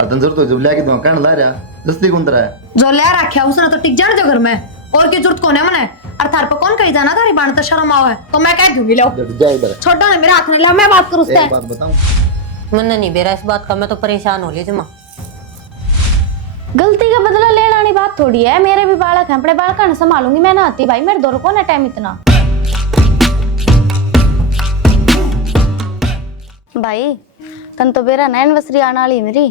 तन जरूरत हो जब लेके दूंगा कहने ला रहा जस्ती कौन तरह है जो ले रखा उसने तो टिक जाने जो घर में और की जरूरत कौन है मने और थार पे कौन कही जाना थारी बाण तो शर्म आओ है तो मैं कह दूंगी लो जा इधर छोटा ना मेरे हाथ में ले मैं बात करूं उससे एक बात बताऊं मन नहीं बेरा इस बात का, मैं तो परेशान हो ली जमा। गलती का बदला लेना वाली बात थोड़ी है। मेरे भी बालक हैं, अपने बालक ने संभालूंगी मैं ना आती भाई। मेरे दौर को ना टाइम इतना भाई। तन तो बेरा ना एनिवर्सरी आने वाली मेरी।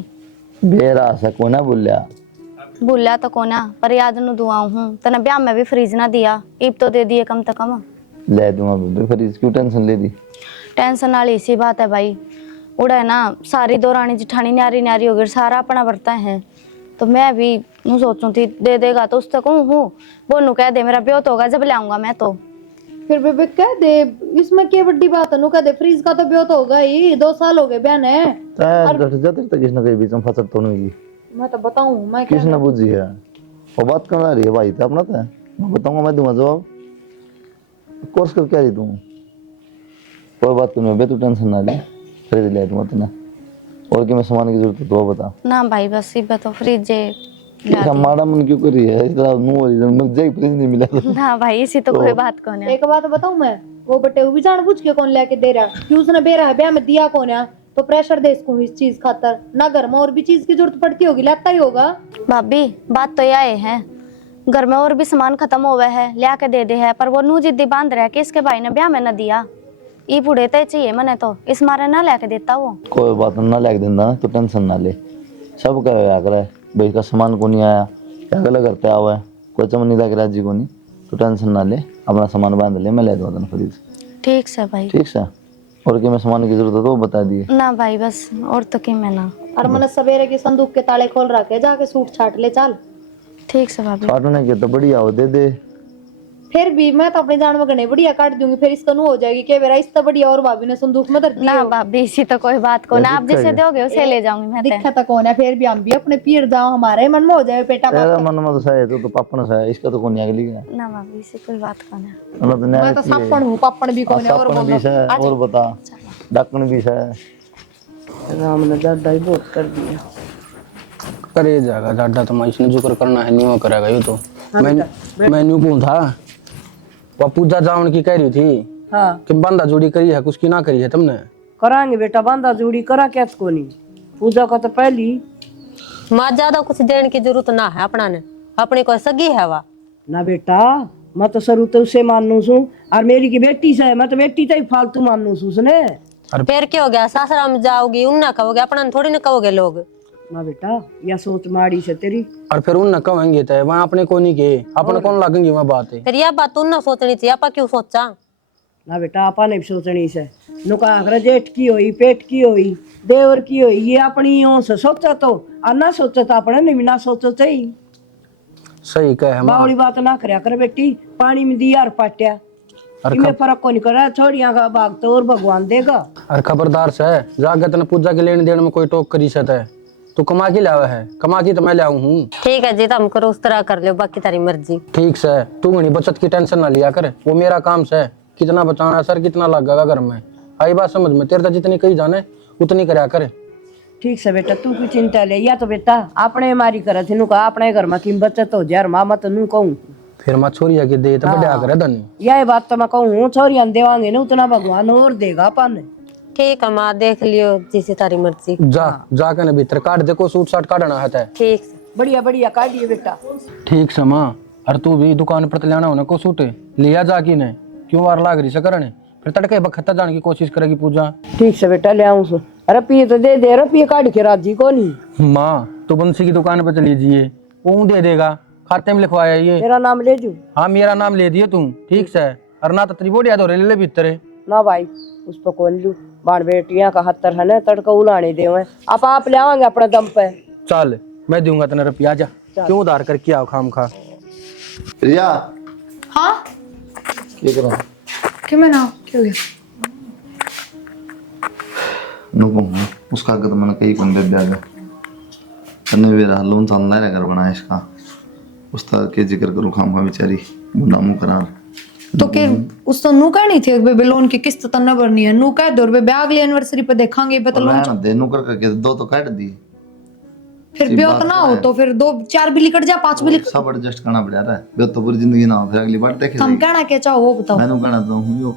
बेरा से कोना भूलिया तो कोना पर याद नु दुआ हूं। तने ब्याह में भी फ्रीज ना दिया, ईब तो दे दिए कम से कम। ले दूंगा बेबे फ्रीज क्यों टेंशन ले दी। टेंशन वाली इसी बात है भाई। उड़ा है ना सारी दौरानी जिठानी न्यारी न्यारी हो गई, सारा अपना बरता है। तो मैं भी नु सोचूं थी दे देगा तो उससे कहूं हूं बोनू कह दे मेरा ब्याह तो होगा जब लाऊंगा मैं। तो फिर बेबे कह दे इसमें क्या बड़ी बात है नु कह दे फ्रीज का तो ब्याह तो होगा ही 2 साल हो गए ब्याह ने। डट जाते तक किसने कहीं बीच में फसत तो नहीं मैं तो बताऊं मैं क्या किसने बुझी है वो बात करना रही है भाई तो अपना था मैं बताऊंगा मैं दूंगा जवाब कोर्स कर क्या रही तू कोई बात नहीं बे तू टेंशन ना ले फ्रिज ले दूंगा तूने और क्या मैं सामान की जरूरत है तो बता ना भाई बस इब तो फ्रिज ऐसा माड़ा मन क्यों कर रही है इतना नो मत जाए फ्रिज नहीं मिला ना भाई इसी तो कोई बात कौन है। एक बात बताऊं मैं वो बटे वो भी जान बुझ के कौन लेके दे रहा कि उसने बेरा है ब्याह में दिया कौन है तो प्रेशर दे इसको इस चीज खातर ना घर में और भी चीज की जरूरत पड़ती होगी लेता ही होगा। भाभी बात तो यह है घर में और भी सामान खत्म हो गया है लिया के दे दे है पर वो नू जिद्दी बांध रहा है कि इसके भाई ने ब्याह में न दिया ई बुढ़े तो चाहिए मने तो इस मारे ना लेके देता वो। कोई बात ना लेके देना तो टेंशन ना ले सब कह कर भाई का सामान को नहीं आया क्या गलत करते आवा है कोई चमन नहीं लग रहा जी को नहीं तो टेंशन ना ले अपना सामान बांध ले मैं ले दूंगा तेन फ्रीज। ठीक से भाई ठीक है और क्या मैं सामान की जरूरत है तो बता दिए ना भाई बस और तो कि मैं ना और मैंने सवेरे के संदूक के ताले खोल रखे जाके सूट छाट ले चल। ठीक से भाभी काटने के तो बढ़िया हो दे दे फिर भी मैं तो अपने जान में गने बढ़िया काट दूंगी फिर इसका नु हो जाएगी कि मेरा इससे बढ़िया और भाभी ने संदूक में धर दिया ना भाभी इसी तो कोई बात को ना आप जिसे दोगे उसे ले जाऊंगी मैं दिखा तो कौन है फिर भी हम भी अपने पीर जाओ हमारे मन में हो जाए बेटा तेरा मन में तो सही है तो पापा ने सही इसका तो कौन आगे लिया ना भाभी इसी कोई बात कौन है। मतलब तो मैं तो सापण हूँ पापण भी कौन है और सापन भी है और बता डकन भी है राम ने ज्यादा ही बहुत कर दिया। करे जाएगा ज्यादा तो मैं इसने जिक्र करना है नहीं वो करेगा ये तो मैं न्यू पूछ था वो पूजा जावन की कह रही थी हाँ कि बंदा जोड़ी करी है कुछ की ना करी है तुमने। करांगे बेटा बांधा जोड़ी करा क्या को नहीं पूजा का तो पहली माँ ज्यादा कुछ देने की जरूरत ना है अपना ने अपनी कोई सगी है वा ना बेटा मैं तो शुरू तो उसे मानू सू और मेरी की बेटी से मैं तो बेटी तो ही फालतू मानू सू उसने। फिर क्या हो गया सासरा में जाओगी उन्ना कहोगे अपना ने थोड़ी ना कहोगे लोग। ना बेटा या सोच माड़ी से तेरी और फिर उन कहेंगे तो वहाँ अपने को नहीं के अपने कौन लगेंगे वहाँ बात है। फिर यह बात तुम ना सोचनी थी आपा क्यों सोचा। ना बेटा आपा ने भी सोचनी से नुका अगर जेठ की होई पेट की होई देवर की होई ये अपनी ओं से सोचा तो और ना सोचा तो अपने ने भी ना सोचो सही सही कहे माँ बावड़ी बात ना करया कर बेटी पानी में दिया और पाट्या इनमें फर्क को नहीं कर रहा छोड़िया का भाग तो और भगवान देगा। और खबरदार से जाके तेने पूजा के लेने देने में कोई टोक करी सकता है तू कमा के लावा है कमा की तो मैं लाऊं हूँ। ठीक है जी तुम करो उस तरह कर लो बाकी तारी मर्जी। ठीक से तू घनी बचत की टेंशन ना लिया कर वो मेरा काम से कितना बचाना सर कितना लगेगा घर में आई बात समझ में तेरे तो जितनी कही जाने उतनी करया करे। ठीक से बेटा तू की चिंता ले या तो बेटा अपने मारी करे थी नुका अपने घर में की बचत हो जाए माँ मत नू कहूँ फिर मैं छोरिया के दे तो बढ़िया करे धनी यह बात तो मैं कहूँ छोरिया देवांगे ना उतना भगवान और देगा अपन। ठीक है माँ देख लियो जिसे तारी मर्जी। जाके ना भीतर काट देखो सूट साट काटना है ठीक से बढ़िया बढ़िया काटिए बेटा। ठीक से माँ और तू भी दुकान पर लेना होना को सूट लिया जाकी ने क्यों वार लाग रही से करने फिर तड़के बखता जाने की कोशिश करेगी पूजा। ठीक से बेटा ले आऊँ रुपये तो दे दे रुपये काट के राजी को नहीं। माँ तो बंसी की दुकान पर चली जाइए वो दे देगा खाते में लिखवाया ये मेरा नाम ले जू। हाँ मेरा नाम ले दिए तुम ठीक से और ना तो त्रिबोडिया दो ले भीतर ना भाई उस पर कौन लू बाण बेटियां का हत्तर है ना तड़का उलाने दे आप ले आवांगे अपने दम पे। चल मैं दूंगा तेना रुपया जा क्यों उधार करके आओ खाम खा। रिया हाँ क्या करो क्यों मैं ना क्यों गया नुको उसका अगर मैंने कहीं कौन दे दिया तने वेरा लोन चलना है अगर बना इसका उस तरह के जिक्र करूँ खाम खा बेचारी मुन्ना करार तो कि उस तो नू कहनी थी बेबे लोन की किस्त तन्ना भरनी है नू कह दो बेबे अगली एनिवर्सरी पे देखांगे बता लोन दे नुकर करके दो तो काट दी फिर भी उतना हो तो फिर 2-4 बिल्ली कट जा 5 बिल्ली सब एडजस्ट करना पड़ा रहा है तो पूरी जिंदगी ना हो फिर अगली बार देखे हम कहना क्या चाहो वो बताओ। मैंने कहना तो हूँ यो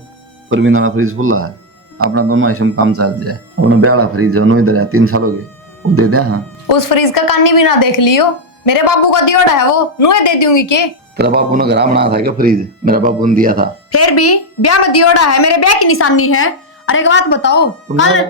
परवीना का फ्रिज खुला है अपना दोनों ऐसे में काम चल जाए अपना ब्याह फ्रिज है इधर है 3 साल हो गए वो दे दे। हाँ उस फ्रिज का कानी भी ना देख लियो, मेरे बाबू का दियोड़ा है वो नुए दे दूंगी के। तेरा बापू ने घर बनाया था क्या फ्रिज? मेरा बापू ने दिया था। फिर भी ब्याह में दियोड़ा है, मेरे ब्याह की निशानी है। अरे एक बात बताओ, कल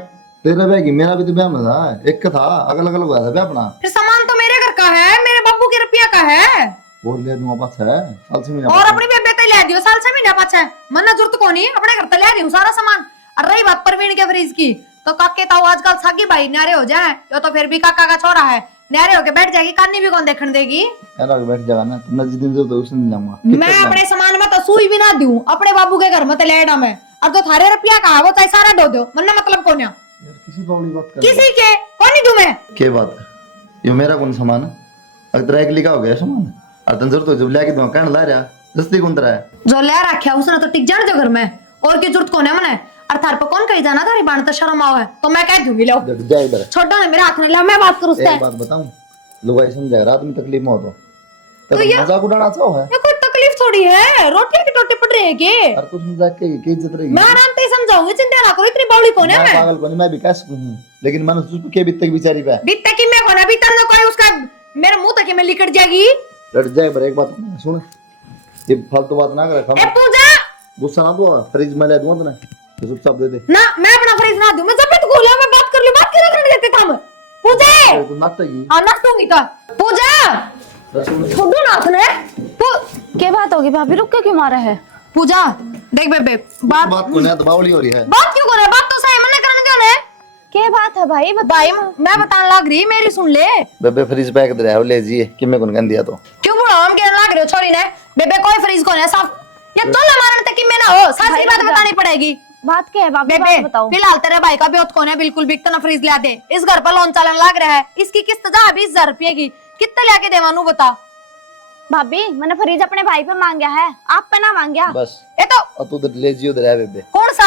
तेरा ब्याह की मेरा भी तो ब्याह में था, एक का था, अलग अलग हुआ था ब्याह अपना। फिर सामान तो मेरे घर का है, मेरे बाबू के रुपया का है। वो ले दूंगा पाछा है साल से महीना और अपनी बेबे ते ले दियो साल से महीना पाछा मन्ना जरूरत को नहीं, अपने घर ते ले दियो सारा सामान। और रही बात परवीन के फ्रिज की, तो काके ताऊ आजकल सागी भाई न्यारे हो जाए, तो फिर भी काका का छोरा है, न्यारे होके बैठ जाएगी, कानी भी कौन देखने देगी। बैठ जाएगा ना तुमने जिस दिन जरूरत उस दिन लाऊंगा। मैं अपने सामान में तो सुई भी ना दूं, अपने बाबू के घर में तो लेडा मैं। और जो थारे रुपया का है वो चाहे सारा दो दो, मन्ना मतलब कौन है? यार किसी बावली बात कर किसी के कौन नहीं दूं मैं? के बात ये मेरा कौन सामान है? अगर तेरा एक लिखा हो गया सामान और तन जरूरत हो जब लेके दूंगा कहने ला रहा जस्ती कौन तेरा है? जो ले रखा उसने तो टिक जाने जो घर में, और की जरूरत कौन है मने? और थार पे कौन कही जाना थारी बाण तो शर्म आओ है, तो मैं कह दूंगी लो जा इधर छोड़ो ना मेरे हाथ में, ला मैं बात करूं उससे। एक बात बताऊं लुगाई समझा रात में तकलीफ में हो तो ये मजाक उड़ाना चाहो है? ये कोई तकलीफ थोड़ी है, रोटी की टोटी पड़ रही है के? और तू समझा के इज्जत रहेगी। मैं आराम से समझाऊंगी, चिंता ना करो, इतनी बावली कौन है? मैं मैं पागल कौन मैं भी कैसे हूं, लेकिन मैंने तुझ पे के बीत तक बेचारी पे बीते की मैं कौन है? बीते ना कोई उसका मेरे मुंह तक में लिकट जाएगी। लड़ जाए पर एक बात सुन, ये फालतू बात ना कर, ए पूजा गुस्सा ना दो, फ्रिज में ले दूंगा तने तो चुपचाप दे दे ना, मैं अपना फ्रिज ना दूं, मैं जब तक खोला मैं बात कर लूं, बात क्यों करने देते हम? पूजा तू नाटकी हां नाटूंगी का पूजा छोड़ो ना अपने क्या बात होगी भाभी, रुक के क्यों मारा है? पूजा देख बेबे बात को ना दबावली हो रही है। बात क्यों कर रहा है? बात तो सही मना करने क्यों ने? क्या बात है भाई भाई मैं बताने लग रही, मेरी सुन ले। बेबे फ्रिज पैक दे रहा है ले जी कि मैं कौन कह दिया तो क्यों बुढ़ा हम कहने लग रहे हो छोरी ने? बेबे कोई फ्रिज कौन है साफ ये तो मारने तक कि मैं ना हो, सारी बात बतानी पड़ेगी। बात क्या है भाभी, बेबे बात बताओ। फिलहाल तेरे भाई का ब्योत कौन है? बिल्कुल बिकता ना फ्रिज ला दे, इस घर पर लोन चलन लग रहा है, इसकी किस्त जा 20,000 रुपए की, कितने लेके देवानू बता? भाभी मैंने फ्रिज अपने भाई पे मांगा है, आप पे ना मांगा। बस ये तो और तू उधर ले जियो दे बेबे कौन सा?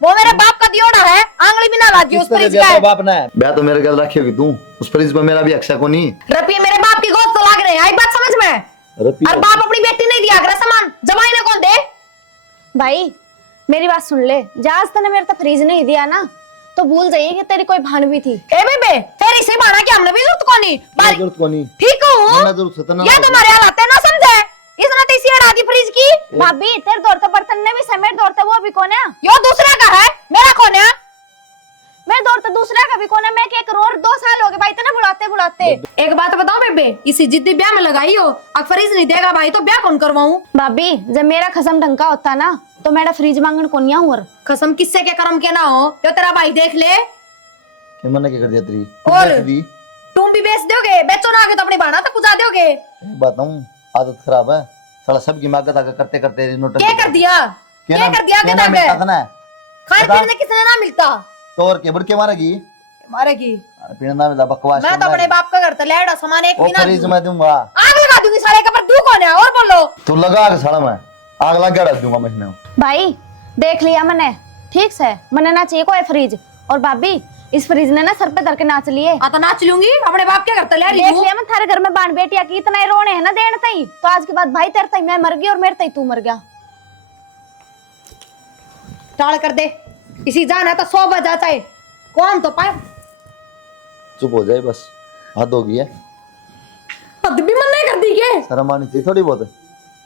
वो मेरे बाप का दियोड़ा है, आंगली भी ना लागी उस फ्रिज का। बाप ना है ब्याह तो मेरे गल रखियोगी तू, उस फ्रिज पे मेरा भी अक्सा को नहीं रुपये मेरे बाप की गोद तो लग रहे हैं, आई बात समझ में? और बाप अपनी बेटी नहीं दिया कर सामान, जमाई ने कौन दे? भाई मेरी बात सुन ले, जहाज तने मेरे तो फ्रिज नहीं दिया ना, तो भूल जाइए कि तेरी कोई भान भी थी। ए बेबे तेरी से बाना कि हमने भी जरूरत को नहीं जरूरत को नहीं ठीक हूँ मैंने जरूरत से तना या तुम्हारे हालात है ना समझे, इसने तो इसी अड़ा दी फ्रिज की। भाभी तेरे दौर तो बर्तन ने भी समेट दौर तो वो भी कौन है? यो दूसरा का है, मेरा कौन है? मेरे दौर तो दूसरा का भी कौन है? मैं क्या करूं, और 2 साल हो गए भाई तना बुलाते बुलाते। एक बात बताओ बेबे, इसी जिद्दी ब्याह में लगाई हो, अब फ्रिज नहीं देगा भाई तो ब्याह कौन करवाऊं? भाभी जब मेरा खसम ढंका होता ना तो मेरा फ्रिज मांगन को नहीं और कसम किससे के कर्म के ना हो, तो तेरा भाई देख ले। कि मैंने क्या कर दिया तेरी और बेच दी तुम भी बेच दोगे, बेचो ना आगे तो अपनी बाना तो पुजा दोगे। एक बात हूं आदत खराब है साला, सबकी मांगत आके करते करते नोट क्या कर दिया? क्या कर दिया? क्या नाम मिलता था ना खाने पीने किसने ना मिलता? तो और के बड़ के मारेगी मारेगी पीने ना मिलता बकवास। मैं तो अपने बाप का घर लेड़ा सामान एक वो भी ना फ्रिज में दूंगा, आग लगा दूंगी सारे के पर, तू कौन है? और बोलो तू लगा के साला मैं आग लगा डाल दूंगा महीने में। भाई देख लिया मैंने, ठीक से मैंने ना चाहिए कोई फ्रिज। और भाभी इस फ्रिज ने ना सर पे धर के नाच लिए। तो नाच लूंगी, अपने बाप के घर तो ले रही देख हूं। लिया मैं थारे घर में बाण बेटिया की इतना ही रोने है ना देन तई, तो आज के बाद भाई तेरे तई मैं मर गई और मेरे तई तू मर गया। टाल कर दे, इसी जान है तो 100 बजा चाहे कौन तो पाए। चुप हो जाए बस, हद हो गई है। हद भी मन नहीं कर दी के शर्म आनी चाहिए थोड़ी बहुत,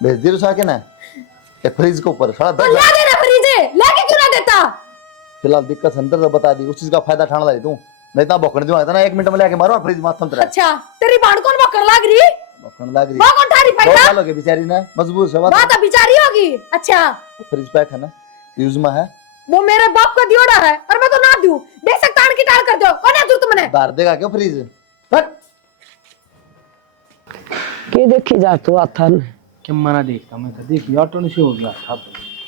भेज दी रुसा के ना एक फ्रिज के ऊपर साला तो 10 ला देना फ्रिज, लेके क्यों ना देता? फिलहाल दिक्कत अंदर से बता दी, उस चीज का फायदा ठान ला तू, नहीं तो भोकड़ दूंगा ना 1 मिनट में लेके मारो फ्रिज माथम तेरा। अच्छा तेरी बाण कौन भोकड़ लाग रही? भोकड़ लाग रही वो कौन थारी 2 पैदा? साल हो गए बेचारी ना, मजबूर से बात तो बिचारी होगी। अच्छा फ्रिज पैक है ना यूज में है, वो मेरे बाप का दियोड़ा है और मैं तो ना दूं, देख सकता हूं कि टाल कर दो, कौन है तू तुमने? धार देगा क्यों फ्रिज? हट के देखी जा तू आता ने क्या मना देखता मैं तो देखी ऑटो ने से हो गया था।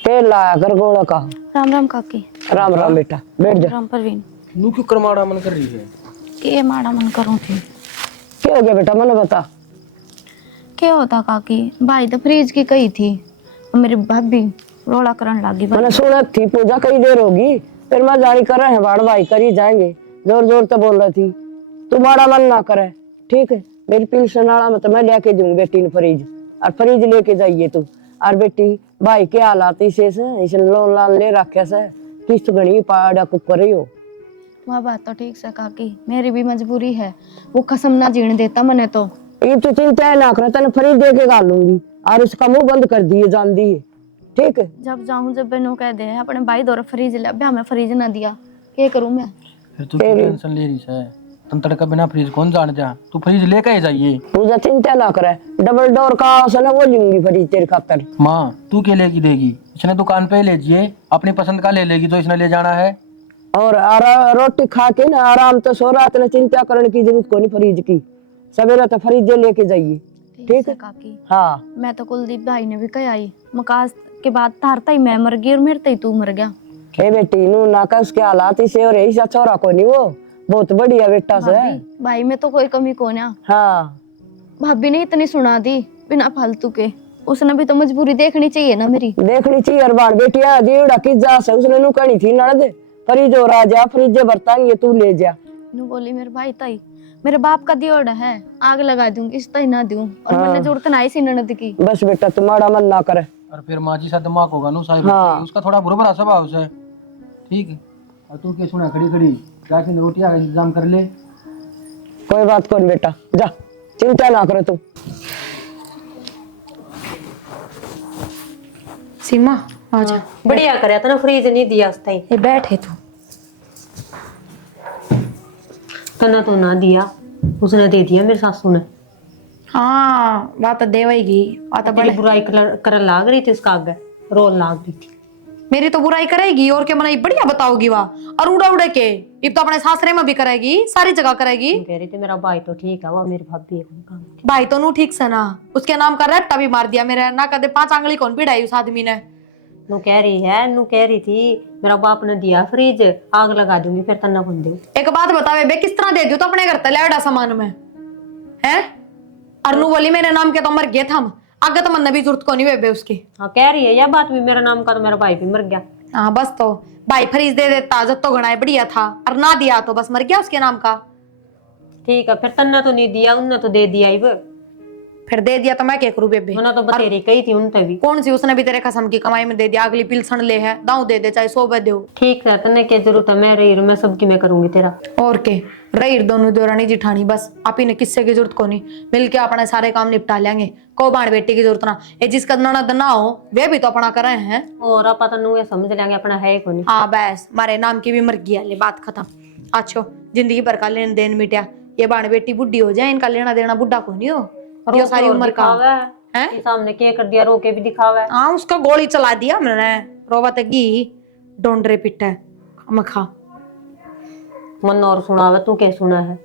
तेल लाया कर गोला का। राम राम काकी। राम राम बेटा बैठ जा। राम परवीन। नू क्यों करमाड़ा मन कर रही है? के माड़ा मन करूं थी? क्या हो गया बेटा मैंने बता। क्या होता काकी, भाई तो फ्रिज की कही थी और मेरी भाभी रोला करन लागी। मैंने सुना थी पूजा कई देर होगी, फिर मैं जारी कर रहे हैं बाड़ भाई कर ही जाएंगे, जोर जोर से बोल रही थी तू माड़ा मन ना करे। ठीक है, मेरी पेंशन वाला मतलब मैं लेके दूंगी बेटी ने फ्रिज, और फ्रिज लेके जाइए तू। और बेटी भाई के हालात इसे से इसे लोन लान ले रखे से किस्त गणी पाड़ा कुकर ही हो। वह बात तो ठीक से काकी, मेरी भी मजबूरी है, वो कसम ना जीने देता मने तो। ये तो चिंता ना कर, तेने फ्रिज दे के गालूंगी और उसका मुंह बंद कर दिए जान दी, ठीक है। जब जाऊं जब बेनो कह दे अपने भाई दौर फ्रिज ले, अभी हमें फ्रिज ना दिया, क्या करूं मैं? फिर तू टेंशन ले रही है, तुम तड़का बिना फ्रिज कौन जान जा, तू फ्रिज लेके ही जाइए। मुझे चिंता ना करे, डबल डोर का आसन वो लूंगी फ्रिज तेरे खातर। माँ तू क्या लेगी देगी, इसने दुकान पे ले लीजिए, अपनी पसंद का ले लेगी जो इसने ले जाना है। और रोटी खा के ना आराम तो सो रात ने चिंता करने की जरूरत को नहीं फ्रिज की, सवेरे तो फ्रिज लेके जाइए, ठीक है काकी। हाँ। मैं तो कुलदीप भाई ने भी कहा आई, मकास के बाद तारता ही मैं मर गई और मेरे तई तू मर गया। ए बेटी नू ना का उसके हालात इसे और ऐसा छोरा को नहीं, वो बहुत बढ़िया बेटा से। भाई में तो कोई कमी कौन है। हाँ भाभी ने इतनी सुना दी बिना फालतू के, उसने भी तो मजबूरी देखनी चाहिए ना मेरी। देखनी चाहिए और बाण बेटिया जीवड़ा की जा से उसने नू कही थी नड़द फ्रिज और आ जा, फ्रिज बरताएंगे तू ले जा। नू बोली मेरे भाई ताई मेरे बाप का दियोड़ा है, आग लगा दूंगी इस तई ना दूं, और मैंने जरूरत ना इसी ननद की। बस बेटा तुम्हारा मन ना करे। और फिर माँ जी सा दिमाग होगा नु साहिब, हाँ। उसका थोड़ा बुरा स्वभाव है, ठीक है। और तू क्या सुना खड़ी खड़ी जाके रोटियां का इंतजाम कर ले। कोई बात कौन बेटा, जा चिंता ना करो तुम। सीमा आजा, बढ़िया करे ना, फ्रिज नहीं दिया उसने, ये बैठे तू। तना तो ना दिया, उसने दे दिया मेरी सासू ने। हाँ बात तो देवेगी, बात तो बड़ी बड़े बुराई कर लाग रही थी उसका आगे, रोल लाग रही थी। मेरी तो बुराई करेगी और क्या मनाई बढ़िया बताओगी वाह, और उड़ा उड़े के अब तो अपने सासरे में भी करेगी, सारी जगह करेगी। कह रही थी मेरा भाई तो ठीक है, वो मेरी भाभी है कोई काम की। भाई तो नू ठीक से ना, उसके नाम का रट्टा भी मार दिया मेरे ना, कदे 5 आंगली कौन पिड़ाई उस आदमी ने। नू कह रही थी मेरा बाप ने दिया फ्रिज, आग लगा दूंगी फिर तना बन दे। एक बात बतावे बे, किस तरह दे दियो तो अपने घर तलेड़ा सामान में है। अरनू बोली मेरे नाम के तो मर गए थम, आगे तो मन भी जरूरत को नहीं बेबे उसकी। हाँ कह रही है यह बात भी, मेरा नाम का तो मेरा भाई भी मर गया। हाँ बस तो भाई फ्रिज दे देता जब तो घना बढ़िया था, और ना दिया तो बस मर गया उसके नाम का। ठीक है, फिर तन्ना तो नहीं दिया, उनने तो दे दिया ही। फिर दे दिया तो मैं क्या करूं बेबे। उन्होंने तो बतेरी कही थी उनसे भी। कौन सी उसने भी तेरे कसम की कमाई में दे दिया, अगली पिलसन ले है दाऊ दे दे चाहे 100 बे दो। ठीक है, तन्ने क्या जरूरत है, मैं रही मैं सबकी मैं करूंगी तेरा। और के रही दोनों देवरानी जिठानी, बस आप ही ने किससे की जरूरत को नहीं, मिलके अपने सारे काम निपटा लेंगे, को बाण बेटी की जरूरत ना। ये जिसका ननद ना हो वे भी तो अपना कर रहे हैं, और आप तनु ये समझ लेंगे अपना है को नहीं। हाँ बस मारे नाम की भी मर गया, ले बात खत्म। अच्छो जिंदगी भर का लेन देन मिटा, ये बाण बेटी बुढ़ी हो जाए, इनका लेना देना बुढ़ा को नहीं हो, ये सारी उम्र का है। ये सामने क्या कर दिया, रोके भी दिखावा है। हाँ उसका गोली चला दिया मैंने, रोवत गी डोंडरे पिटा मखा मन और सुनावे, तू क्या सुना है?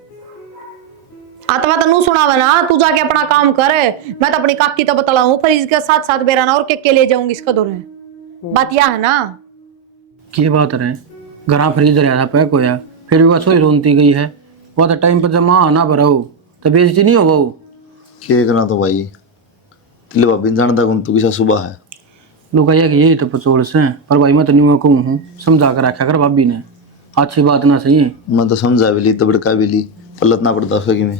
आतवा तो नू सुनावे ना, तू जाके अपना काम करे, मैं तो अपनी काकी तो बतला हूँ, पर इसके साथ साथ बेरा ना और के ले जाऊंगी इसका दौर है। बात यह है ना की बात रहे घरा फ्रिज रहा था पैक होया, फिर भी बस वही रोनती गई है, वो तो टाइम पर जमा आना भरा हो तो बेइज्जती नहीं हो वो। के करना तो भाई तिले भाभी जानता कौन तू किसा सुबह है। लोग कहिए कि यही तो पचोड़ से, पर भाई मैं तो नहीं कहूँ हूँ, समझा कर रखा कर भाभी ने, अच्छी बात ना सही है। मैं तो समझा भी ली तो भड़का भी ली, पलटना पड़ता उसका कि मैं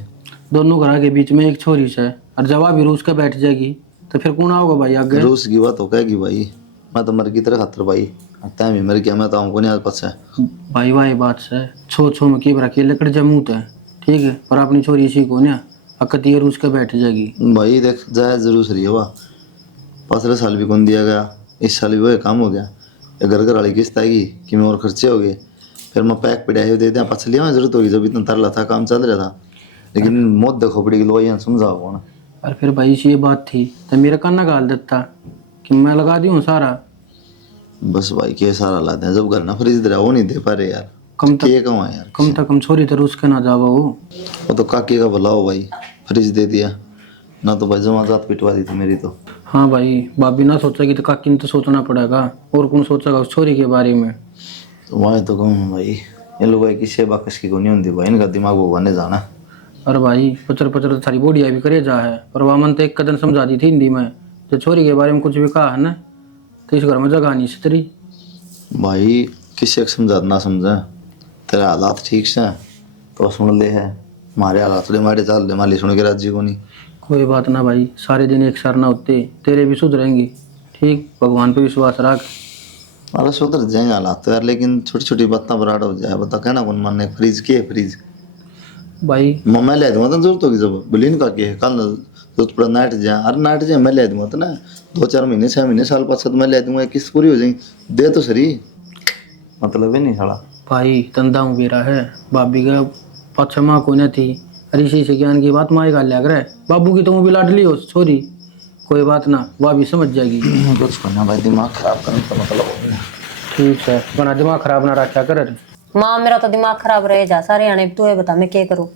दोनों घर के बीच में एक छोरी से, और जवाब भी रूस के बैठ जाएगी तो फिर कौन आओगे भाई आगे। रूस की बात हो कहेगी भाई, मैं तो मर की तरह खातर भाई, तय भी मर गया, मैं तो हमको नहीं आज पता है भाई भाई बात से छो छो में की रखी लकड़ जमूत है, ठीक है, पर अपनी छोरी इसी को ना अकती रूस के बैठ जाएगी। भाई देख जाए जरूर सही हुआ, 15 साल भी कौन दिया गया, इस साल भी वो काम हो गया, ये घर वाली किस्त आएगी कि मैं और खर्चे हो गए, फिर मैं पैक पिटाई दे दिया, पछ लिया जरूरत होगी, जब इतना तरला था काम चल रहा था, लेकिन मौत देखो पड़ी लोग यहाँ समझाओ ना। और फिर भाई ये बात थी तो मेरा काना गाल देता कि मैं लगा दी हूँ सारा। बस भाई के सारा ला दें, जब घर ना फ्रिज दे रहा वो नहीं दे पा रहे यार, कम तक के कमा यार, कम तक कम छोरी तो रूस के ना जावा वो तो काके का भला हो भाई, फ्रिज दे दिया ना, तो भाई जमा जात पिटवा दी थी मेरी तो। हाँ भाई भाभी ना सोचेगी तो काकी ने तो सोचना पड़ेगा, और कौन सोचेगा उस छोरी के बारे में। तो मैं तो कहूँ भाई ये लोग भाई किसी बाकस की को नहीं होती भाई, इनका दिमाग वो बने जाना। और भाई पचर पचर सारी बोडिया भी करे जा है, पर वामन तो एक कदम समझा दी थी हिंदी में, जो छोरी के बारे में कुछ भी कहा है ना तो इस घर में जगह नहीं सितरी। भाई किसी को समझा ना समझा, तेरे हालात ठीक से तो सुन ले है, मारे हालात थोड़े मारे चाल ले माली सुन के राज्य को नहीं। कोई बात ना भाई, सारे दिन एक सार ना होते, तेरे भी सुधरेंगी। ठीक, भगवान पे विश्वास रख। मारा सुधर जाएंगे हालात तो यार, लेकिन छोटी छोटी बातें बराड़ हो जाए। बता कहना कौन मानने फ्रीज के फ्रीज भाई मैं ले दूंगा तो जरूरत होगी जब बोली का के कल जरूरत पड़ा नाइट जा अरे नाइट जा मैं ले दूंगा तो ना 2-4 महीने 6 महीने साल 5 मैं ले दूंगा, किस्त पूरी हो जाएगी। दे तो सही, मतलब है नहीं साला भाई तंदा हूँ बेरा है भाभी का पाछा माँ को न थी। ऋषि से ज्ञान की बात माँ गाल लिया करे, बाबू की तो भी लाडली हो छोरी, कोई बात ना, वह भी समझ जाएगी। कुछ करना भाई, दिमाग खराब करने का मतलब हो गया। ठीक है, बना दिमाग खराब ना रखा कर। माँ मेरा तो दिमाग खराब रहे जा सारे आने, तू ये बता मैं क्या करूँ।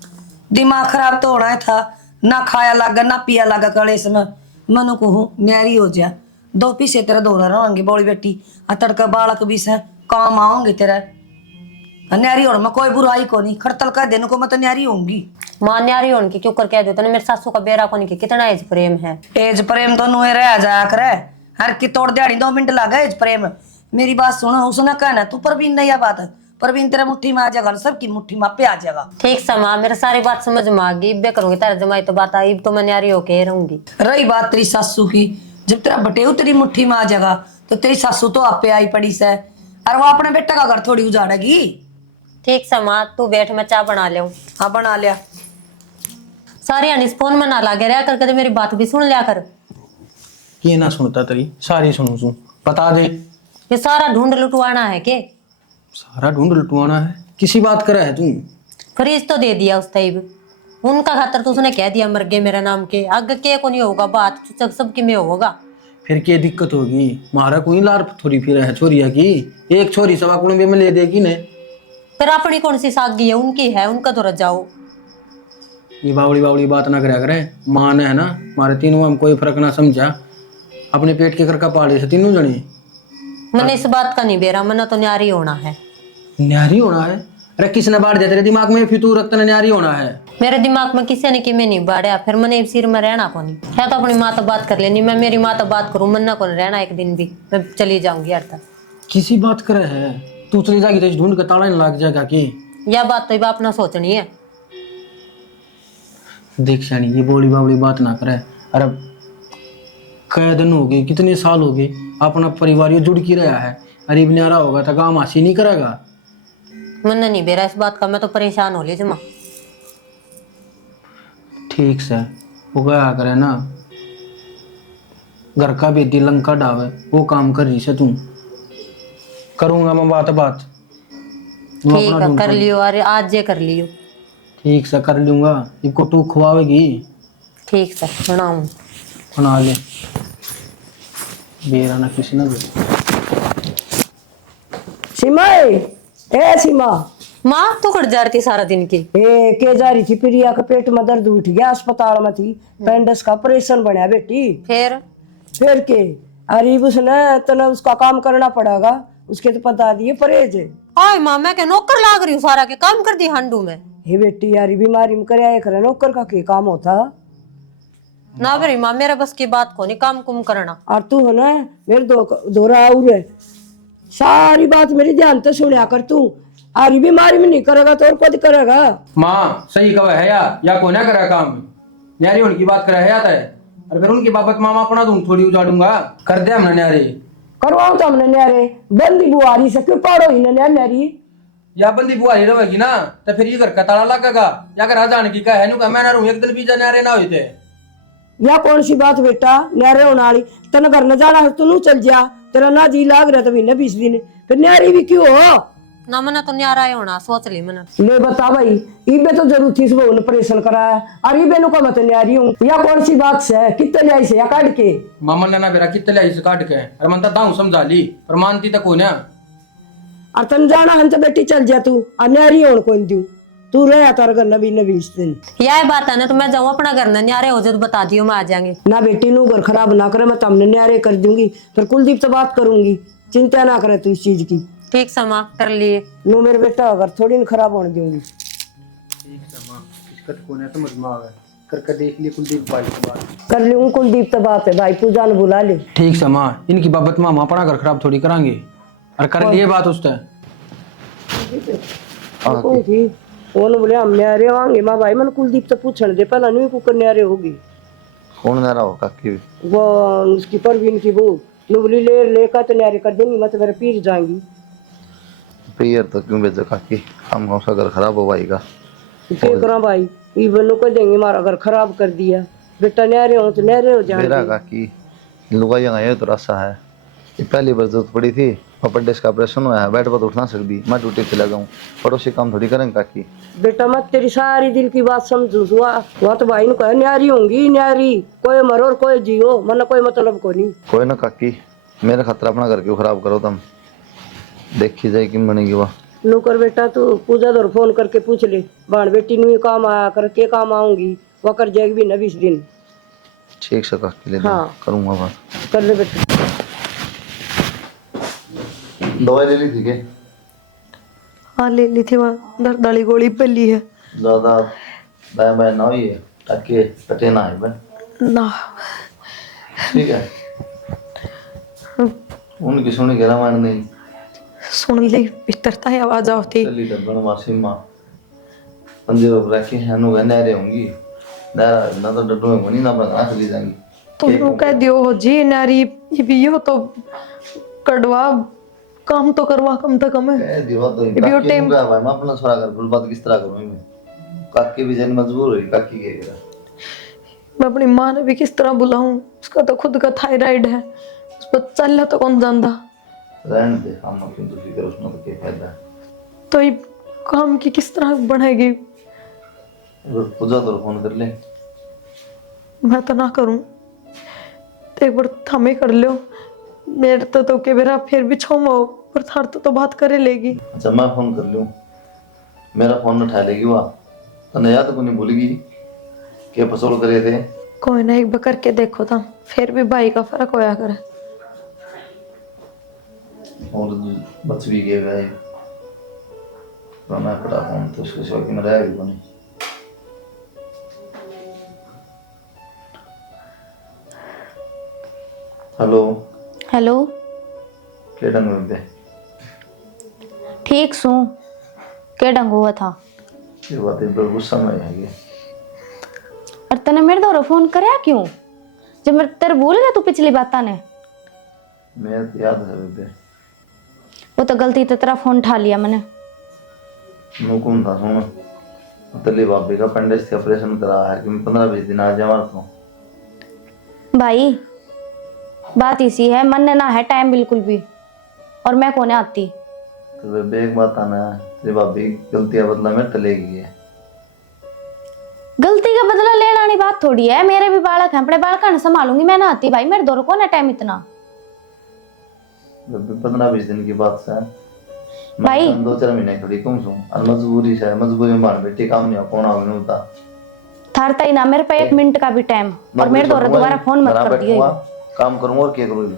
दिमाग खराब तो होना ही था, ना खाया लागा ना पिया लागा कलेस में। मनु को हूँ न्यारी हो जा, 2 पीसे तेरा दोहरा रहेंगे बोली बेटी, आ तड़का बालक भी से काम आओगे तेरा। न्यारी होने में कोई बुराई को नहीं, खड़तल कर देने को मैं तो न्यारी होंगी। माँ न्यारी होने की क्यों कर कह देता, मेरे सासू का बेरा को नहीं, कितना एज प्रेम है। एज प्रेम तो नुए रह जाया करे, हर की तोड़ दिहाड़ी 2 मिनट लगा एज प्रेम। मेरी बात सुनो, उसने कहना तू परवीन नहीं बात, परवीन तेरा मुट्ठी में आ जाएगा, सबकी मुट्ठी में पे आ जाएगा। ठीक सा माँ, मेरे सारी बात समझ में आ गई, बे करूंगी तेरा जमाई तो बात आई, तो मैं न्यारी होके रहूंगी। रही बात तेरी सासू की, जब तेरा बटेऊ तेरी मुट्ठी में आ जाएगा तो तेरी सासू तो आपे आई पड़ी से, और वो अपने बेटा का घर थोड़ी उजाड़ेगी। ठीक सा माँ, तू बैठ मैं चाय बना ले। हाँ बना लिया। सारे अनिस फोन में ना लागे रहा कर, कदे मेरी बात भी सुन लिया कर। ये ना सुनता तेरी सारी सुनू तू, बता दे। ये सारा ढूंढ लुटवाना है के? सारा ढूंढ लुटवाना है, किसी बात कर है तू? फ्रीज तो दे दिया उस तैब, उनका खातर तो उसने कह दिया मर गए मेरा नाम के, आगे के को नहीं होगा बात, सबकी में होगा। फिर क्या दिक्कत होगी? मारा कोई लार थोड़ी फिर है छोरिया की, एक छोरी सवा कुड़े में ले देगी ने। फिर अपनी कौन सी सागी है, उनकी है, उनका तो जाओ। ये बावड़ी बावड़ी बात ना करा करे, माँ ने है ना मारे तीनों हम कोई फर्क ना समझा, अपने पेट के कर का पाले से तीनों जने। मैंने इस बात का नहीं बेरा, मैंने तो न्यारी होना है। न्यारी होना है? अरे किसने बाढ़ दिया तेरे दिमाग में फितूर रखते न्यारी होना है? मेरे दिमाग में किसी ने कि मैं नहीं बाढ़या, फिर मैंने सिर में रहना को नहीं है, तो अपनी माँ तो बात कर लेनी, मैं मेरी माँ तो बात करूँ, मन्ना को रहना एक दिन भी, मैं चली जाऊंगी यार तक। किसी बात करे है तू चली जाएगी तो ढूंढ के ताला नहीं लग जाएगा कि? यह बात तो बाप ना सोचनी है। देख शानी ये बोली बावली बात ना करे। अरे कई दिन हो गए, कितने साल हो गए, अपना परिवार ये जुड़ की रहा है, गरीब न्यारा होगा तो काम हासिल नहीं करेगा। मन्ना नहीं बेरा इस बात का, मैं तो परेशान हो ली जमा। ठीक से वो क्या करे ना, घर का भी लंका डावे, वो काम कर रही से तू। करूंगा मैं बात तू ठीक अपना है ढूंढ कर लियो, अरे आज ये कर लियो। ठीक से कर लूंगा, इनको तू खुआवेगी। ठीक से बनाऊं, बना ले, बेरा ना किसी ना दे। सीमा ए सीमा, माँ तू कट जा रही सारा दिन की। ए के जा रही थी? प्रिया का पेट में दर्द उठ गया, अस्पताल में थी, पेंडस का ऑपरेशन बनया बेटी। फिर के अरे उसने तना उसका काम करना पड़ेगा, उसके तो पता दिए परहेज। हाय माँ, मैं क्या नौकर लाग रही हूँ, सारा के काम कर दी हांडू में। हे बेटी यार बीमारी में करे करे नौकर का के काम होता ना भाई माँ, मेरे बस की बात को नहीं, काम कुम करना। और तू है ना मेरे दोरा और है, सारी बात मेरी ध्यान से सुनिया कर तू। आरी बीमारी में नहीं करेगा तो और कद करेगा? माँ सही कहा है या को ना करा काम, न्यारी उनकी बात करा है आता है, और फिर उनकी बाबत मामा अपना दूं थोड़ी उजाड़ूंगा, कर दे हमने न्यारी। करवाओ तो हमने न्यारे, बंदी बुआरी से क्यों पाड़ो ही न्यारी? या बंदी बुआरी रहेगी ना तो फिर ये घर का ताला लगेगा, या घर जाने की है नु मैं ना रहूं एक दिन भी न्यारे ना होते। या कौन सी बात बेटा, न्यारे होने वाली तेन घर न जाना है तू चल जा, तेरा ना जी लाग रहा तो महीने 20 दिन, फिर न्यारी भी क्यों हो ना? मना तो न्यारा ही होना सोच ली मैंने। ले बता भाई, इबे तो जरूर थी सुबह ऑपरेशन कराया, और इबे नु का मत न्यारी हूं, या कौन सी बात से कितने लाई से या काट के? मामा ने ना बेरा कितने लाई से काट के, अरे मन दाऊ समझा ली पर मानती तक हो ना। और तन जाना हन तो बेटी चल जा तू, और न्यारी होन कौन दू, तू रह तार घर नबी 20 दिन। यह बात है ना, तो मैं जाऊँ अपना घर ना, न्यारे हो जाए तो बता दियो, मैं आ जाएंगे ना बेटी नु घर खराब ना करे, मैं तमने न्यारे कर दूंगी, फिर कुलदीप से बात करूंगी, चिंता ना करे तू इस चीज की। ठीक समा कर लिए। नु मेरे बेटा अगर थोड़ी न खराब होने दूंगी। ठीक समा इसका तो कोने समझ में आवे, करके देख लिए कुलदीप भाई से बात कर लूं, कुलदीप तो बात है भाई, पूजा ने बुला ले। ठीक समा, इनकी बाबत मामा अपना घर खराब थोड़ी करांगे, और कर लिए बात उससे। उन्होंने बोले हम न्यारे आएंगे माँ भाई मन कुलदीप तो पूछने दे पहला नहीं कुकर न्यारे होगी कौन ना रहा हो काकी वो उसकी परवीन की वो नु बोली लेकर तो न्यारे कर देंगी मैं तो मेरे पीर जाएंगी। पियर तो क्यों भेजो काकी, हम कौन सा घर खराब हो भाई का। क्या करा भाई ये बनो कर देंगे हमारा घर खराब कर दिया बेटा न्यारे हो तो न्यारे हो मेरा जाएंगे। काकी लुगाई ये तो रास्ता है, ये पहली बार जरूरत पड़ी थी अपेंडिक्स का ऑपरेशन हुआ है, बेड पर तो उठ ना सकती, मैं ड्यूटी चला जाऊँ, पड़ोसी काम थोड़ी करेंगे काकी। बेटा मत तेरी सारी दिल की बात समझू वहाँ तो भाई ने कहा न्यारी होंगी न्यारी, कोई मरो और कोई जियो मन कोई मतलब को नहीं। कोई ना काकी, मेरा खतरा अपना घर क्यों खराब करो तुम, देखी जाए कि बनेगी वह। नौकर बेटा तू पूजा दौर फोन करके पूछ ले बाण बेटी नु काम आया कर के काम आऊंगी वो कर जाएगी भी न 20 दिन। ठीक से काकी ले हाँ। करूँगा बात। कर ले बेटा। दवाई ले ली थी के? हाँ ले ली थी, वहाँ दर्द वाली गोली पली है। ज़्यादा बाय बाय ना हुई है ताकि कटे ना है भाई। ना ठीक है, उनकी सुनी घेरा मान नहीं सुन ली भीतरता है आवाज आती। चली डबन मासी माँ पंजे रोक रखे हैं नु नहरे होंगी, नहरा ना तो डड्डू में बनी ना बना चली जाएंगी। तुम कह दियो हो जी नारी ये भी हो तो कड़वा काम तो करवा कम से कम है। कह दियो तो भी काकी टाइम- का भाई मैं अपना छोरा कर फुल बात किस तरह करूं मैं, काकी भी जन मजबूर हुई काकी के लिए। मैं अपनी माँ ने भी किस तरह बुलाऊं, उसका तो खुद का थायराइड है, उस पर चल तो कौन जानता। रहने दे, हम क्यों तो फिक्र उसमें तो क्या फायदा है। तो ये काम की किस तरह बढ़ेगी। पूजा तो फोन कर ले। मैं तो ना करूं, तो एक बार थमे कर लो मेरे तो के बेरा फिर भी छोमो पर थार तो बात करे लेगी। अच्छा मैं फोन कर लूं, मेरा फोन उठा लेगी वह, तने याद को नहीं भूलेगी क्या फसोल करे थे। कोई ना एक बार करके देखो था फिर भी भाई का फर्क होया करे। और बच भी गए भाई, मैं पड़ा फोन तो उसके शौक में रह भी नहीं। हेलो हेलो क्या ढंग में बे? ठीक सू के ढंग हुआ था ये बात है बड़ा गुस्सा में है ये। और तने मेरे द्वारा फोन करया क्यों जब मैं तेरे भूल गया तू पिछली बात ने। मैं तो याद है बे, वो तो गलती से तेरा फोन उठा लिया मैंने। नुकुम था सुनो, तली बाबी का अपेंडिक्स का ऑपरेशन करा है कि 15-20 दिन आ जाए तो। भाई बात इसी है मन ने ना है टाइम बिल्कुल भी, और मैं कोने आती। तो बेबे एक बात आना है, तेरी भाभी गलतियां बदला में टलेगी है। गलती का बदला लेना नहीं बात थोड़ी है, मेरे भी बालक हैं, अपने बालक ने संभालूंगी मैं ना आती। भाई मेरे दौर को ना टाइम इतना। बेबे 15-20 दिन की बात है भाई 2-4 महीने थोड़ी कम सू, और मजबूरी से मजबूरी में बाहर बेटी काम नहीं हो कौन आगे नहीं होता। थारता ही ना मेरे पे 1 मिनट का भी टाइम, और मेरे द्वारा दोबारा फोन मत कर दियो। काम करूंगा और क्या करूंगी,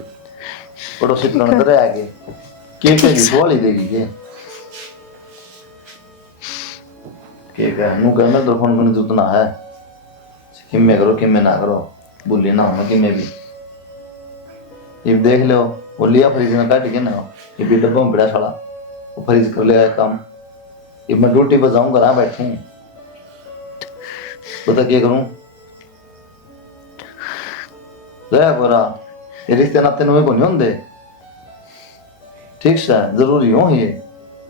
पड़ोसी तो अंदर आगे केक की सवाल ही देगी केक है नु घर में तो फोन करने जरूरत ना है, किम में करो किम में ना करो, भूली ना होना किम में भी। ये देख लो वो लिया फ्रिज में काट के ना, ये भी डब्बा में बड़ा साला वो फ्रिज कर लेगा काम। ये मैं ड्यूटी पर जाऊंगा ना बैठूं, बता क्या करूं। बोरा ये रिश्ते नाते नुए को नहीं होंगे, ठीक से जरूरी हो ये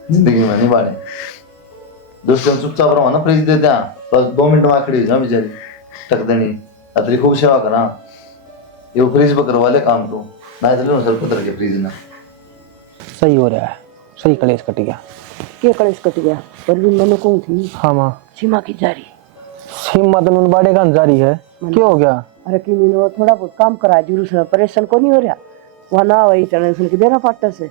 जिंदगी में नहीं बाड़े। दोस्तों चुपचाप रहो ना, फ्रिज दे दिया बस 2 मिनट में आखिरी हो जाओ बेचारी टक देनी, अतरी खूब सेवा करा ये फ्रिज पर करवा ले काम तो ना चले सर पुत्र के फ्रिज ना। सही हो रहा है, सही कलेश कट गया। क्या कलेश कट गया पर भी मैंने कौन थी हाँ माँ सीमा की जारी सीमा तो नुन बाड़े का जारी है, क्या हो गया? अरे कि मीनो थोड़ा बहुत काम करा जरूर से परेशान को नहीं हो रहा वहाँ ना वही टेंशन के देना पाटा से।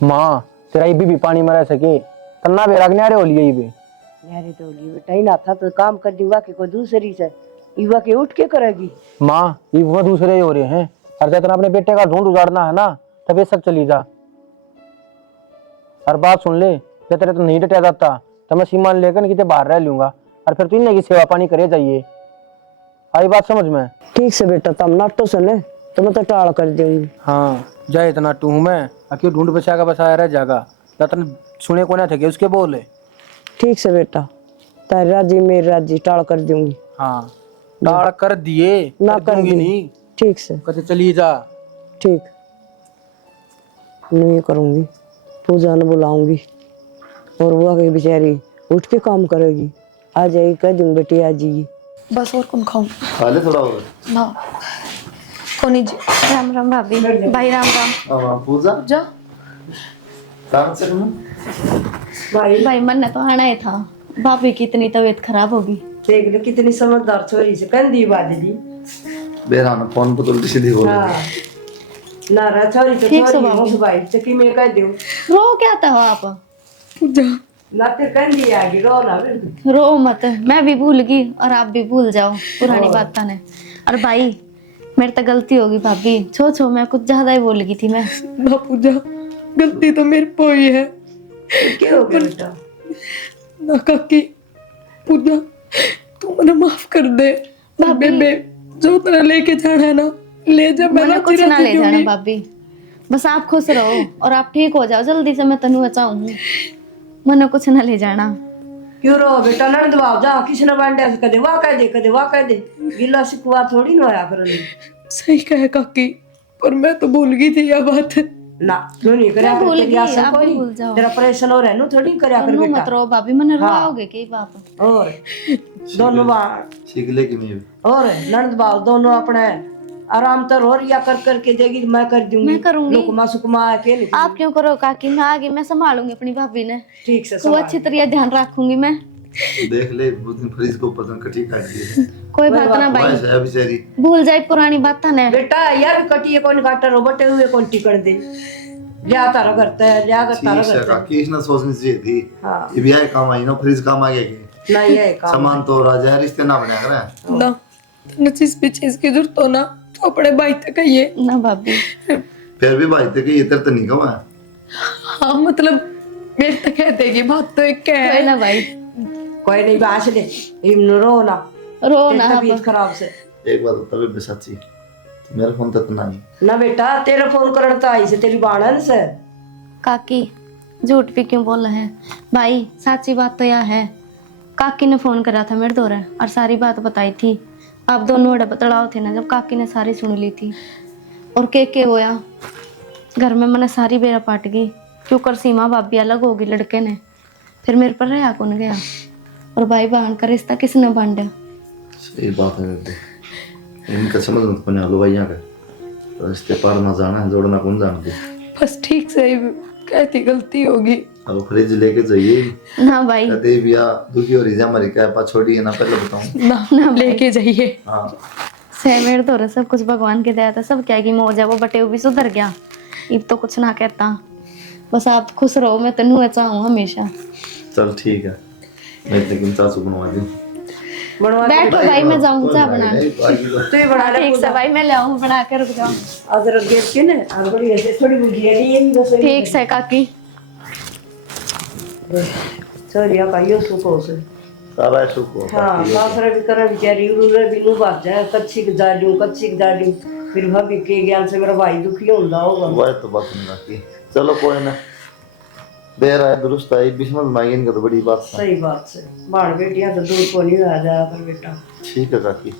माँ तेरा ये भी पानी में रह सके तन्ना बेरा के हो लिए भी यारे तो लिए बेटा ही ना था तो काम कर दीवा के कोई दूसरी से युवा के उठ के करेगी। माँ ये वो दूसरे ही हो रहे हैं, और जब अपने बेटे का ढूंढ उजाड़ना है ना तब ये सब चली जा। और बात सुन ले, जब तेरे तो नहीं डटा जाता तो मैं सीमा लेकर कितने बाहर रह लूंगा, और फिर तू की सेवा पानी करे जाइए। आई बात समझ में? ठीक से बेटा तम नाटो सुने तो मैं तो टाल कर दूंगी। हाँ जाए इतना टू हूँ मैं, अक्यों ढूंढ बचा का बसाया रह जागा, जब सुने को ना थे उसके बोले। ठीक से बेटा। तारी राजी मेरी राजी टाल कर दूंगी। हाँ टाल कर दिए, ना कर दूंगी दी। नहीं, ठीक से कहते चली जा। ठीक नहीं करूंगी, पूजा ने बुलाऊंगी और वो आगे बेचारी उठ के काम करेगी। आ जाएगी, कह दूंगी बेटी आ जाएगी। बस और कौन खाऊं खा ले थोड़ा और। ना कोनी जी। राम राम भाभी। भाई राम राम। अब पूजा जा काम से तुम भाई मन ने तो आना ही था, भाभी की इतनी तबीयत खराब होगी। देख ले कितनी समझदार छोरी से कंदी बात दी। बेराना फोन पर उल्टी सीधी बोल हाँ ना रा छोरी तो ठीक से छोरी बाबू। मुझ भाई चकी में कह दूं रो क्या था आप? ना तेरे कंदी आ गई रो ना बिल्कुल। रो मत, मैं भी भूल गई और आप भी भूल जाओ पुरानी बात ने। और भाई मेरे तो गलती होगी भाभी, छो मैं कुछ ज्यादा ही बोल गई थी मैं। ना पूजा, गलती तो मेरे को ही है। क्या हो गया बेटा? ना काकी, पूजा तू मुझे माफ कर दे। भाभी। बेबे जो तेरा लेके जाना है ना ले जा, मैं मैंने कुछ ना ले जाना दूंगी। भाभी, बस आप खुश रहो और आप ठीक हो जाओ जल्दी से, मैं तनु बचाऊंगी। मैंने कुछ ना ले जाना। क्यों रो बेटा? नड़ दबाव जा किसी ने बांटे से कदे वाह कह दे गिला सिकवा थोड़ी ना होया कर सही कहे काकी, पर मैं तो भूल गई थी यह बात। ना क्यों नहीं करया मैं भूल करके गया गई, सब आप भी कोई भूल जाओ। तेरा ऑपरेशन हो रहा है ना थोड़ी करया कर तनु मत बेटा। रो भाभी, मैंने रोओगे की बात। और दोनों बार सीख ले कि नहीं और नड़ दबाव दोनों अपने आराम तर और या कर के देगी मैं कर दूंगी। मैं करूंगी। लुकमा सुकमा के नहीं आप क्यों करो काकी, मैं आगे मैं संभालूंगी अपनी भाभी ने, ठीक से वो अच्छी तरह ध्यान रखूंगी मैं। देख ले उस दिन फ्रिज को ऊपर कटी काट दी कोई बात ना भाई, वाइस है बेचारी। भूल जाए पुरानी बात ने। बेटा यार कटिए कौन काटा रो बटे हुए कौन टिकट दे लिया तारा करता है लिया तारा ठीक है करता है। काकी इसने सोचनी चाहिए थी। हाँ ये भी आए काम आई ना, फ्रिज काम आ गया कि नहीं है काम सामान तो राजा है, रिश्ते ना बना कर ना न चीज भी चीज की जरूरत हो ना तो अपने भाई तक कहिए ना भाभी। फिर भी भाई तक ये तेरे तो नहीं कमा। हाँ मतलब मेरे तक कह देगी बात तो एक क्या कोई है। ना भाई, कोई नहीं बास ले इम रो ना रो ना आप। तबीयत खराब से एक बात तभी भी सच्ची मेरा फोन तो नहीं ना बेटा तेरा फोन करन तो आई से तेरी बाणन से। काकी झूठ भी क्यों बोल रहे हैं भाई, सच्ची बात तो यह है, काकी ने फोन करा था मेरे दौरे और सारी बात बताई थी। आप दोनों बड़े बतलाव थे ना, जब काकी ने सारी सुन ली थी। और के होया घर में मैंने सारी बेरा पाट गई, क्यों कर सीमा भाभी अलग होगी लड़के ने, फिर मेरे पर रहा कौन गया। और भाई बहन का रिश्ता किसने बांधा? सही बात है बेटे, इनका समझ मत पने आलू भाई यहाँ का रिश्ते पार ना जाना है, जोड़ना कौन जानती। बस ठीक से कहती गलती होगी। अब फ्रिज लेके जाइए ना भाई, कहते भी या दुखी हो रही है हमारी क्या पा छोड़ी है ना, पहले बताऊं। ना लेके जाइए। हाँ से मेरे दौरे सब कुछ भगवान की दया था, सब क्या की मौज है, वो बटे भी सुधर गया, अब तो कुछ ना कहता। बस आप खुश रहो, मैं तनु ऐसा हूँ हमेशा। चल ठीक है, मैं लेकिन चाचू बनवा दूं। बनवा बैठो भाई, मैं जाऊँ चाय बना। तो ये बना ले ठीक से भाई, मैं ले आऊँ बना के, रुक जाओ। अदरक गिर के ना और बड़ी ऐसे थोड़ी बुझी है ये बस ठीक से काकी। छोरिया का यो सुको से सारा सुको हाँ सासरे भी करे बेचारी उरे भी नु बात जाए कच्ची के जालू फिर भाभी के ज्ञान से मेरा भाई दुखी होता होगा। वह तो बात नहीं रखी। चलो कोई ना, देर आए दुरुस्त आई, बिस्मत मांगे इनका तो बड़ी बात है। सही बात से बाण बेटियां तो दूर को नहीं आ जाया पर बेटा। ठीक है काकी।